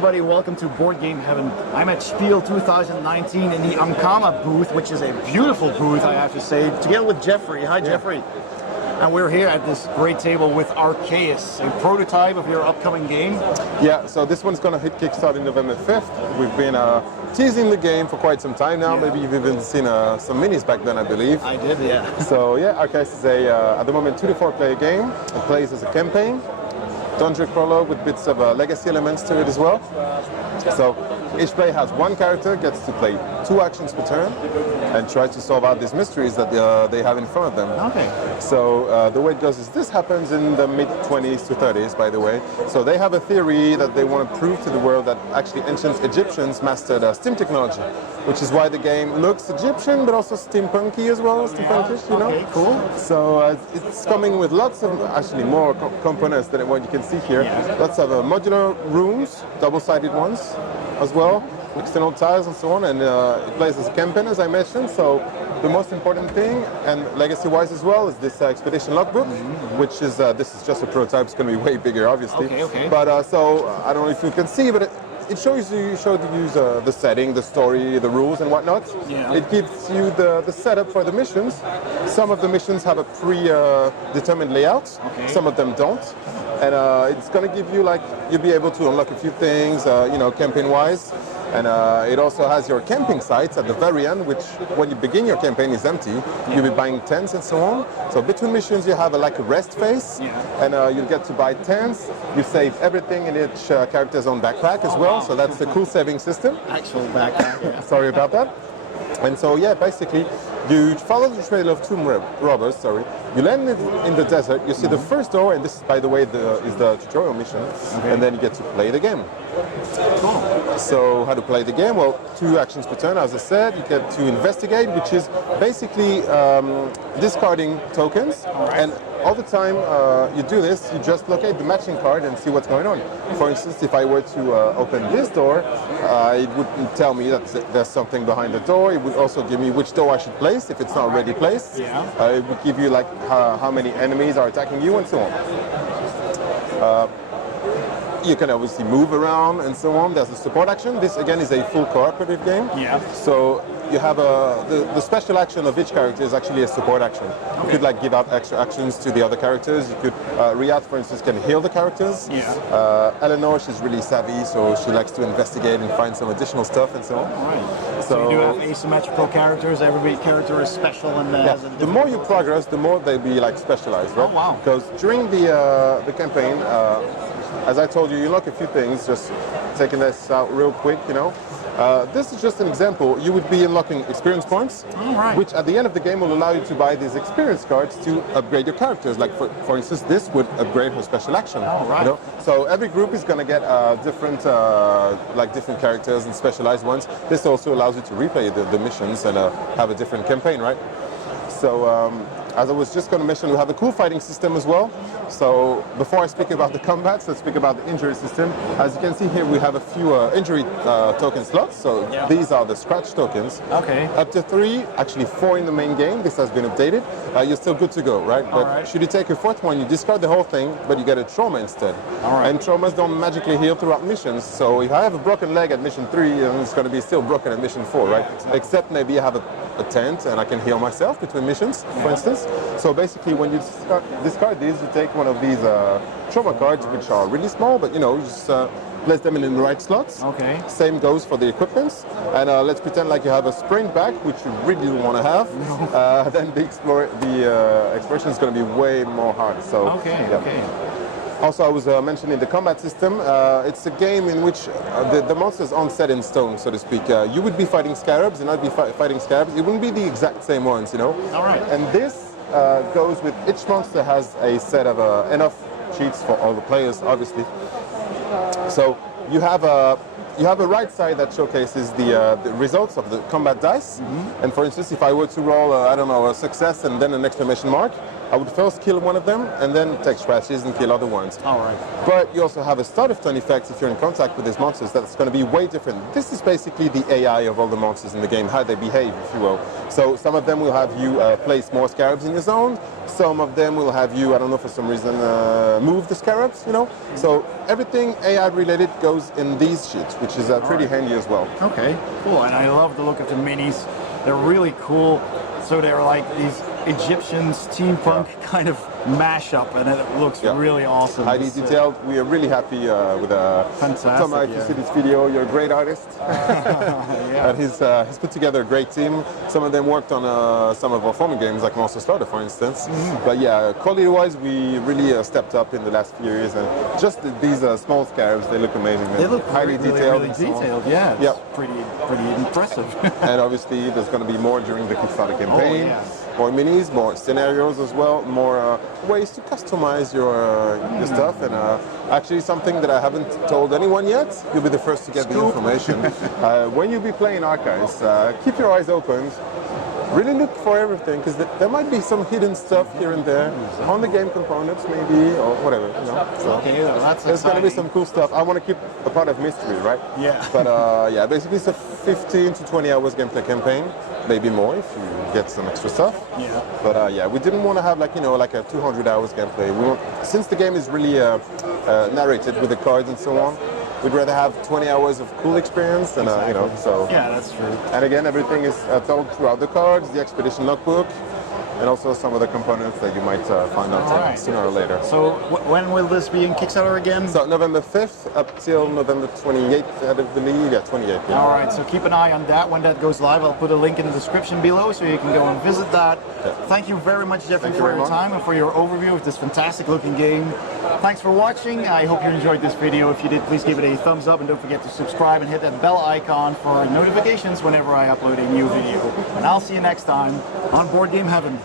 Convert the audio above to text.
everybody, welcome to Board Game Heaven. I'm at Spiel 2019 in the Ankama booth, which is a beautiful booth, I have to say, together with Geoffrey. Hi, Geoffrey. And we're here at this great table with Arkeis, a prototype of your upcoming game. Yeah, so this one's going to hit Kickstarter November 5th. We've been teasing the game for quite some time now. Maybe you've even seen some minis back then, I believe. I did, yeah. So yeah, Arkeis is at the moment, 2 to 4 player game. It plays as a campaign, dungeon crawler with bits of legacy elements to it as well. So each player has one character, gets to play 2 actions per turn, and try to solve out these mysteries that they have in front of them. Okay. So the way it goes is this happens in the mid-20s to 30s, by the way. So they have a theory that they want to prove to the world that actually ancient Egyptians mastered steam technology, which is why the game looks Egyptian, but also steampunky as well, steampunkish, you know? Okay, cool. So it's coming with lots of, actually more components than what you can see here. Yeah. Lots of modular rooms, double-sided ones as well, external tiles and so on, and it plays as a campaign, as I mentioned. So the most important thing, and legacy-wise as well, is this expedition logbook, which is, this is just a prototype. It's going to be way bigger, obviously. Okay. But so, I don't know if you can see, but it shows you the setting, the story, the rules and whatnot. Yeah. It gives you the setup for the missions. Some of the missions have a pre-determined layout. Okay. Some of them don't. And it's going to give you, like, you'll be able to unlock a few things, you know, campaign-wise. And it also has your camping sites at the very end, which when you begin your campaign is empty. You'll be buying tents and so on. So between missions you have like a rest phase, and you'll get to buy tents. You save everything in each character's own backpack as well. So that's the cool saving system. Actual backpack, yeah. Sorry about that. And so yeah, basically you follow the trail of tomb robbers, You land in the desert, you see the first door, and this, by the way, is the tutorial mission, and then you get to play the game. Cool. So how to play the game? Well, 2 actions per turn, as I said. You get to investigate, which is basically discarding tokens, and all the time you do this, you just locate the matching card and see what's going on. For instance, if I were to open this door, it would tell me that there's something behind the door. It would also give me which door I should place if it's not already placed. Yeah. It would give you like how many enemies are attacking you and so on. You can obviously move around and so on. There's a support action. This again is a full cooperative game. Yeah. So you have the special action of each character is actually a support action. You could like give out extra actions to the other characters. You could Riyadh, for instance, can heal the characters. Yeah. Eleanor, she's really savvy, so she likes to investigate and find some additional stuff and so on. Right. So you do have asymmetrical characters. Every character is special and has a the more you progress, the more they be like specialized, right? Oh wow. Because during the campaign, as I told you, you unlock a few things. Just taking this out real quick, you know. This is just an example. You would be unlocking experience points, which at the end of the game will allow you to buy these experience cards to upgrade your characters. Like for instance, this would upgrade her special action. You know? So every group is going to get different characters and specialized ones. This also allows you to replay the missions and have a different campaign, right? So as I was just going to mention, we have a cool fighting system as well. So before I speak about the combats, let's speak about the injury system. As you can see here, we have a few injury token slots. So these are the scratch tokens. Okay. Up to 3, actually 4 in the main game. This has been updated. You're still good to go, right? But should you take a 4th one, you discard the whole thing, but you get a trauma instead. And traumas don't magically heal throughout missions. So if I have a broken leg at mission 3, then it's going to be still broken at mission 4, right? Except maybe I have a tent and I can heal myself between missions, for instance. So basically when you discard these, you take one of these trauma cards, which are really small, but you know, you just place them in the right slots. Okay. Same goes for the equipments. And let's pretend like you have a sprint back, which you really don't want to have. Then the exploration is going to be way more hard. So, Also, I was mentioning the combat system. It's a game in which the monsters aren't set in stone, so to speak. You would be fighting scarabs, and I'd be fighting scarabs. It wouldn't be the exact same ones, you know? And this goes with each monster has a set of enough cheats for all the players, obviously. So you have a right side that showcases the results of the combat dice. And for instance, if I were to roll, I don't know, a success and then an exclamation mark, I would first kill one of them and then take scratches and kill other ones. All right. But you also have a start of turn effect if you're in contact with these monsters. That's going to be way different. This is basically the AI of all the monsters in the game, how they behave, if you will. So some of them will have you place more scarabs in your zone. Some of them will have you, I don't know, for some reason, move the scarabs, you know. So everything AI related goes in these sheets, which is pretty handy as well. Okay, cool. And I love the look of the minis. They're really cool. So they're like these Egyptian steampunk kind of mashup, and it looks really awesome. Highly detailed. We are really happy with Tom. If you see this video, you're a great artist. And he's put together a great team. Some of them worked on some of our former games, like Monster Starter, for instance. But yeah, quality-wise, we really stepped up in the last few years. And just these small scarabs, they look amazing. They look highly detailed. Really detailed. Yeah, it's pretty impressive. And obviously, there's going to be more during the Kickstarter campaign. More minis, more scenarios as well, more ways to customize your stuff, and actually something that I haven't told anyone yet, you'll be the first to get the information. When you'll be playing Arkeis, keep your eyes open. Really look for everything, because there might be some hidden stuff here and there on the game components, maybe, or whatever. You know? So okay, that's there's going to be some cool stuff. I want to keep a part of mystery, right? Yeah. But yeah, basically it's a 15 to 20 hours gameplay campaign, maybe more if you get some extra stuff. Yeah. But yeah, we didn't want to have like a 200 hours gameplay. Since the game is really narrated with the cards and so on. We'd rather have 20 hours of cool experience than, you know, so. Yeah, that's true. And again, everything is told throughout the cards, the expedition logbook, and also some of the components that you might find out sooner or later. So when will this be in Kickstarter again? So November 5th up till November 28th, I believe. Yeah, 28th. Yeah. All right, so keep an eye on that. When that goes live, I'll put a link in the description below so you can go and visit that. Yeah. Thank you very much, Geoffrey, for your time and for your overview of this fantastic looking game. Thanks for watching. I hope you enjoyed this video. If you did, please give it a thumbs up and don't forget to subscribe and hit that bell icon for notifications whenever I upload a new video. And I'll see you next time on Board Game Heaven.